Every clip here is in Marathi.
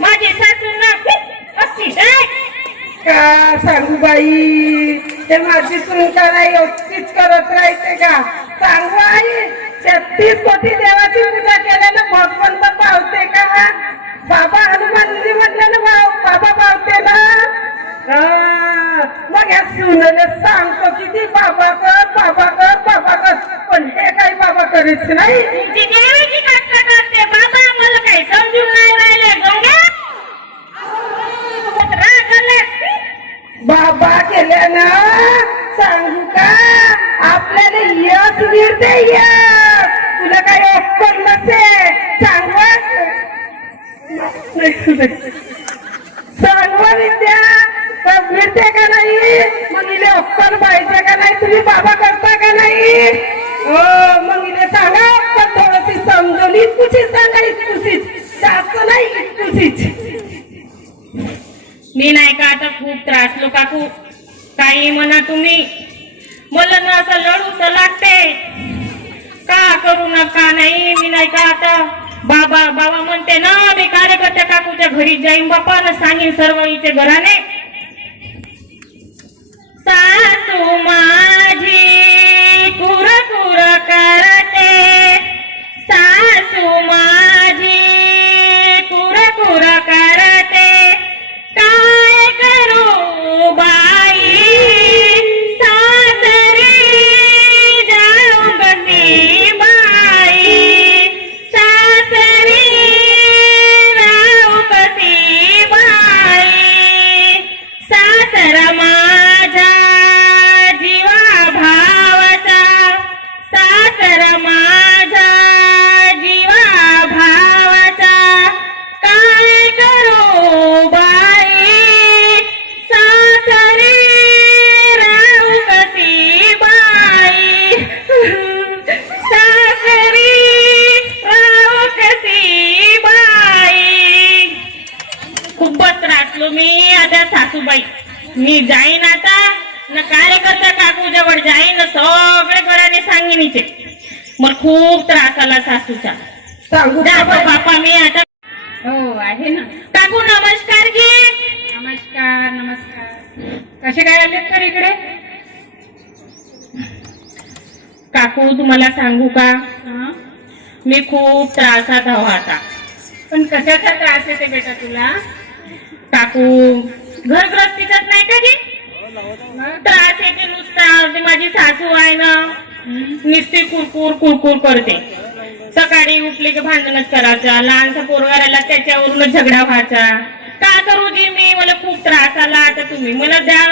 माझी का सांगू बाई ते माझी तुमच्या नाही व्यवस्थित करत राहते का? सांगू आई छत्तीस कोटी देवाची पूजा केल्यानं भगवंत पावते का? बाबा हनुमानजी म्हटलं ना भाऊ बाबा पावते ना? मग या सुनले सांगतो किती बाबा कर बाबा कर बाबा कर. पण हे काही बाबा करीत नाही तुमची देवीची कष्ट करते बाबा मला काही समजून नाही राहिले गंगा राग आला. बा केल्या ना सांगू का? आपल्याला यश मिळते यश. तुला काय अक्कल नसे सांगवा विद्या मिळते का नाही? मग इले अक्कल पाहिजे का नाही? तुम्ही बाबा करता का नाही? हो मग इले सांगा पण थोडीशी समजून. इतकुशी सांगा इतकुशीच जास्त नाही इतकुशीच मी नाही का आता खूप त्रासलो काकू काही म्हणा तुम्ही मला ना असं लढू तर लागते. का करू नका नाही मी नाही का आता बाबा बाबा म्हणते ना मी कार्यकर्त्या काकूच्या घरी जाईन बापा ना सांगेन सर्व इथे घराने. सासू मा मी जाईन आता न कार्यकर्ता काकू जवळ जाईन न सगळे घराने सांगेन इथे. मला खूप त्रास आला सासूचा. सांगू? बापा मी आता हो आहे ना. काकू नमस्कार घे नमस्कार नमस्कार. कसे काय आले तर इकडे? काकू तुम्हाला सांगू का? मी खूप त्रासात हवा आता. पण कशाचा त्रास येते बेटा तुला? काकू मग? त्रास येते नुसता ते माझी सासू आहे ना? नुसती कुरकुर कुरकुर करते. सकाळी उठले की भांडणच करायचा. लहानसा पोरगाराला त्याच्यावरूनच झगडा व्हायचा. का करू जी मी? मला खूप त्रास आला. आता तुम्ही मला द्या.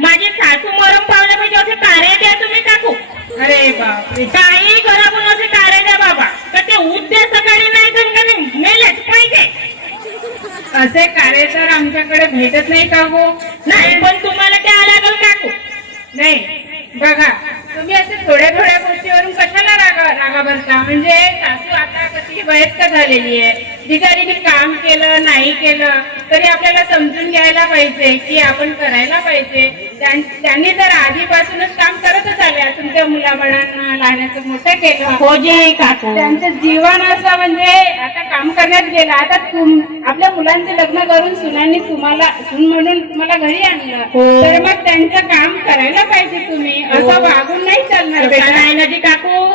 माझी सासू मरम पावल्या पाहिजे असे कार्य द्या तुम्ही टाकू अरे बापरे. काही घरातून असे कार्य द्या बाबा. का ते उद्या सकाळी नाही संघाने मेलेच पाहिजे. असे कार्य तर आमच्याकडे भेटत नाही का हो? नाही पण काकू नाही. बघा तुम्ही असे थोड्या थोड्या गोष्टीवरून कशाला रागा रागा भरता? म्हणजे सासू आता कशी वयस्क झालेली आहे. बिचारीने काम केलं नाही केलं. तरी आपल्याला समजून घ्यायला पाहिजे की आपण करायला पाहिजे. त्यां- त्यांनी तर आधीपासूनच काम करतच आल्या तुमच्या मुलाबाळांना लहानाचं मोठं केलं. हो जे त्यांचं जीवन असं म्हणजे आता काम करण्यात गेलं. आता तुम आपल्या मुलांचे लग्न करून सुनांनी तुम्हाला सून म्हणून तुम्हाला घरी आणलं. हो. तर मग त्यांचं काम करायला पाहिजे तुम्ही. असं वागून नाही चालणार काकू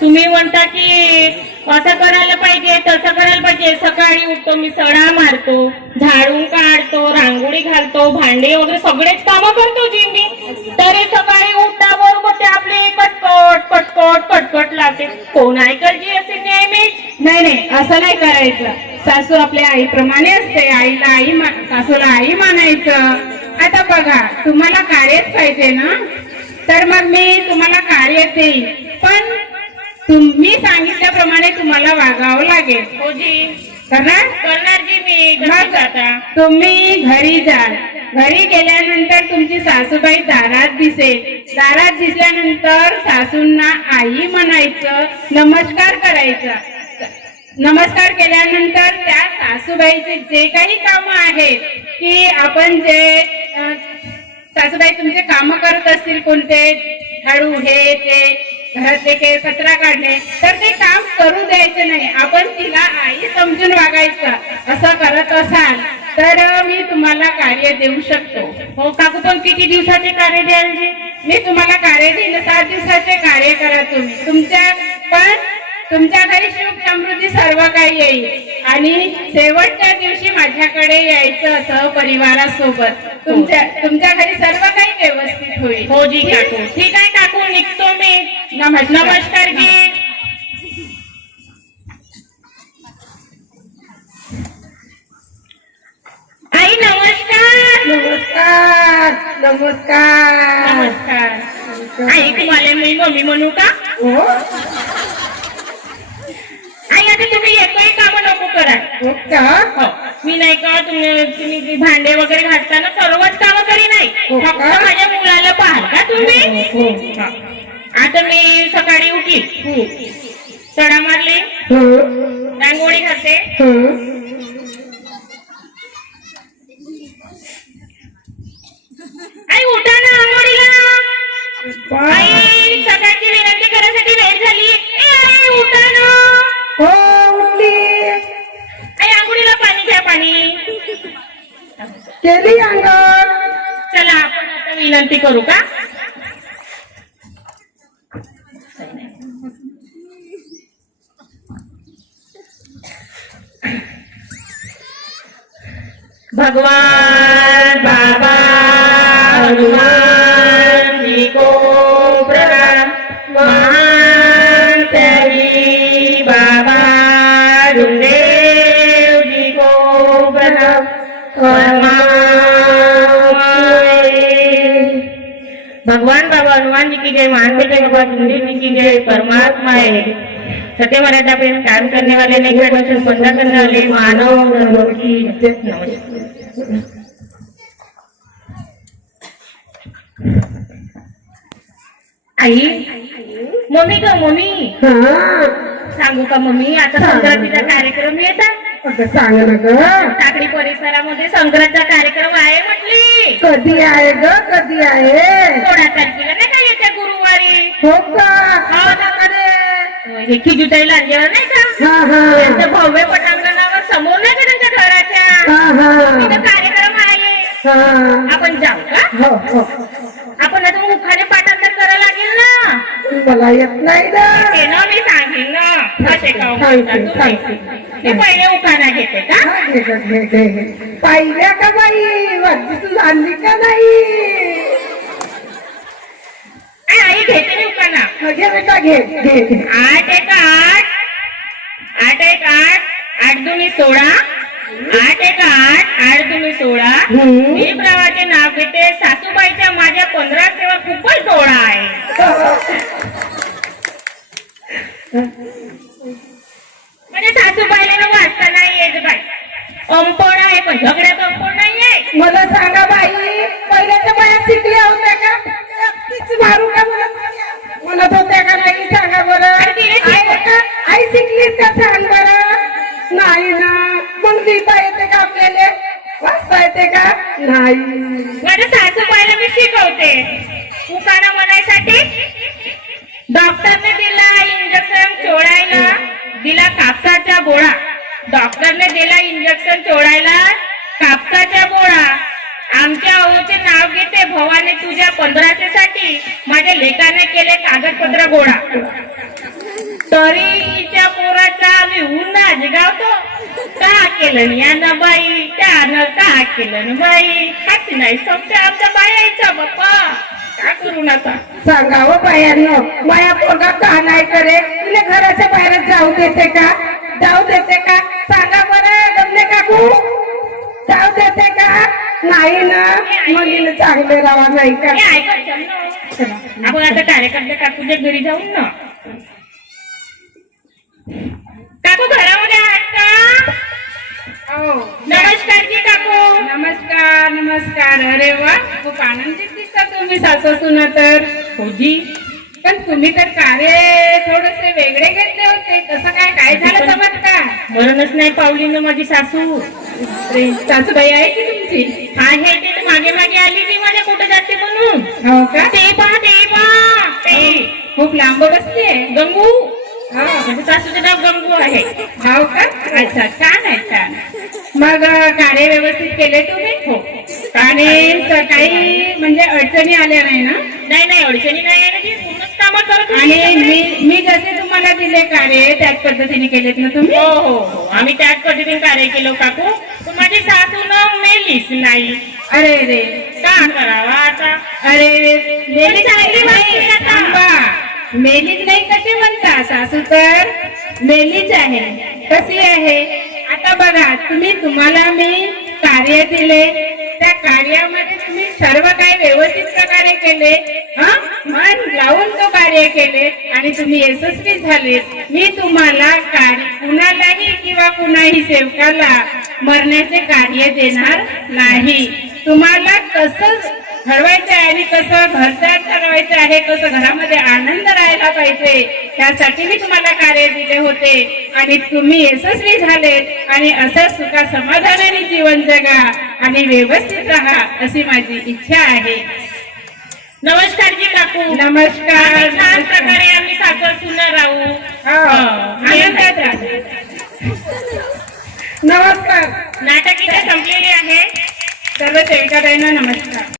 तुम्ही म्हणता की असं करायला पाहिजे तसं करायला पाहिजे. सकाळी उठतो मी सडा मारतो झाडून काढतो रांगोळी घालतो भांडे वगैरे सगळेच कामं करतो जी मी तरी सकाळी उठता बरोबर ते आपले कटकट कटकट कटकट लावते. कोण ऐकलजी असे नेहमी नाही नाही असं नाही करायचं. सासू आपल्या आईप्रमाणे असते. आईला आई सासूला आई मानायचं. आता बघा तुम्हाला कार्यच पाहिजे ना? तर मग मी तुम्हाला कार्य देईन पण तुम्ही सांगितल्याप्रमाणे तुम्हाला वागावं लागेल. हो जी. करणार? करणार जी मी. मग घरी जाता. तुम्ही घरी जाल. घरी गेल्यानंतर तुमची सासूबाई दारात दिसेल. दारात दिसल्यानंतर सासूंना आई म्हणायचं नमस्कार करायचं. नमस्कार केल्यानंतर त्या सासूबाईचे जे काही काम आहेत की आपण जे सासूबाई तुमचे काम करत असतील कोणते? झाडू हे ते. घरातले काही कचरा काढणे तर ते काम करू द्यायचे नाही. आपण तिला आई समजून वाग मागायचं असं करत असाल तर मी तुम्हाला कार्य देऊ शकतो. हो काकू पण किती दिवसाचे कार्य द्याल मी तुम्हाला कार्य दिलं सात दिवसाचे कार्य करा तुम्ही. तुमच्या पण तुमच्या घरी सुख समृद्धी सर्व काही येईल. आणि शेवटच्या दिवशी माझ्याकडे यायचं असं परिवारासोबत तुमच्या तुमच्या घरी सर्व काही व्यवस्थित होईल. हो जी काकू. ठीक आहे काकू. निघतो मी. नमस्कार जी आई नमस्कार. नमस्कार नमस्कार. नमस्कार. आई तुम्हाला मी मम्मी म्हणू का? हो. आई आता तुम्ही एकही काम नको करा. हो का? हो. मी नाही का तुम्ही भांडे वगैरे घालताना सर्वच काम करी नाही. हो का? फक्त माझ्या मुलाला पाहाल का तुम्ही? हा. आता मी सकाळी उठली. सडा मारली. रांगोळी घालते. आई उठा ना आंघोळीला. आई सकाळची विनंती करायसाठी वेळ झाली. आई उठा ना. हो उठली आई आंघोळीला पाणी घ्या पाणी. केली अंगण. चला आपण आता विनंती करू का? भगवान बाबा हनुमान जी को प्रणाम महान त्यागी बाबा गुरुदेव जी को प्रणाम भगवान बाबा हनुमान जी की जय महान जय बाबा गुरुदेव जी की जय परमात्मा है सत्य मर्यादा पे काम करने वाले नहीं करने पंद्रह करने वाले मानव की नमस्कार आई? मम्मी ग मम्मी. सांगू का मम्मी आता संक्रांतीचा कार्यक्रम येतात अगं सांग ना ग. टाकळी परिसरामध्ये संक्रांतचा कार्यक्रम आहे म्हटली. कधी आहे ग कधी आहे? सोळा तारखेला नाही का येत्या गुरुवारी? हो का? हो ना हे खिजुताई लांजेवर नाही का? हा हा. भव्य पटांगणावर समोर नाही का त्यांच्या घराच्या? हा. आपण जाऊ का हो हो. आपण आता मुखाने पाठांतर करायला लागेल ना? मला येत नाही ना. ते ना मी सांगेन ना. कसे का सांगते, तुम्ही? सांगते. मी पहिले उखाणा घेते का हा, घे ग, घे, घे, घे. पाहिल्या का बाई? आणली का नाही? ए, आई घेते मी उखाणा. हा, घे बेटा घे घे घे. आठ एक आठ. आठ एक आठ. आठ दोन्ही सोळा. आठ एक आठ आठ दोन्ही सोळा. मी प्रवाचे नाव घेते. सासूबाईच्या माझ्या पंधरा सेवा खूपच डोळा आहे. म्हणजे सासूबाईला ना वाचता नाही येत बाई. अंपण लिहिता येते का आपल्याला? वाचता येते का? नाही. माझ्या सासूबाईला मी शिकवते. उखाणा म्हणायसाठी डॉक्टरने दिला इंजेक्शन चोळायला. दिला कापसाचा गोळा. डॉक्टरने दिला इंजेक्शन चोळायला. कापसाचा गोळा. आमच्या अहोचे नाव घेते. भवाने तुझ्या पंधराशे साठी माझ्या लेखाने केले कागदपत्र गोळा. तरी पोराचा आम्ही ऊन गावतो का केलं यानं बाई त्यानं का केलं बाई हाती नाही समजा आमच्या बायाचा बाप्पा. का करू नका सांगा हो बायांनो माया पोरगा का नाही करे? तुला घराच्या बाहेर जाऊ देते का? जाऊ देते का? सांगा बरं गमले काकू? जाऊ देते का? नाही ना मुलीला चांगले राहा नाही का? हे ऐकत चल ना. आपण आता कार्यकर्ते काकूच्या घरी जाऊन ना. काकू घरामध्ये आहात का? नमस्कार की काकू नमस्कार नमस्कार. अरे वा खूप आनंदित दिसता तुम्ही सासू सुना तर. फौजी पण तुम्ही तर कार्य थोडेसे वेगळे घेतले होते. कसं काय काय झालं चमत्कार? मरणच नाही पावली ना माझी सासू. अरे, सासूबाई आहे की तुमची? आहे ते तर मागे मागे आली ती माझ्या कुठे जाते म्हणून? हो का? ते पहा ते पहा ते. खूप लांब बसते गंगू. हो माझ्या सासूचं नाव गंगू आहे. हो का? अच्छा छान आहे मग कार्य व्यवस्थित केले तुम्ही हो. आणि काही म्हणजे अडचणी आल्या नाही ना? नाही नाही अडचणी नाही पूर्णच कामं करत होती आणि. मी मी जसे तुम्हाला दिले कार्य त्याच पद्धतीने केलेत ना तुम्ही? हो हो हो. आम्ही त्याच पद्धतीने कार्य केलं काकू. पण माझी सासू ना मेलीच नाही. अरे रे. का करावा आता? अरे मेलीच चांगली वाटते नाही. आता. थांबा. मेलीच नाही कशी म्हणता? सासू तर मेलीच आहे. कशी आहे? आता बघा तुम्ही तुम्हाला मी कार्य दिले. त्या कार्यामध्ये तुम्ही सर्व काही व्यवस्थित प्रकारे केले. मन लावून तो कार्य केले आणि तुम्ही यशस्वी झाले. मी तुम्हाला कार्य कुणालाही किंवा कुणाही सेवकाला मरण्याचे कार्य देणार नाही. तुम्हाला कसं ठरवायचं आहे आणि कसं घरदार ठरवायचं आहे कसं घरामध्ये आनंद राहायला पाहिजे त्यासाठी मी तुम्हाला कार्य दिले होते. आणि तुम्ही यशस्वी झालेत आणि असं सुखा समाधानाने जीवन जगा आणि व्यवस्थित राहा अशी माझी इच्छा आहे. नमस्कार जी काकू. नमस्कार छान प्रकारे आम्ही साखर सुना राहू. हो, राहा. नमस्कार. नाटक इथे संपलेले आहे. सर्व सेविकाताईंना नमस्कार.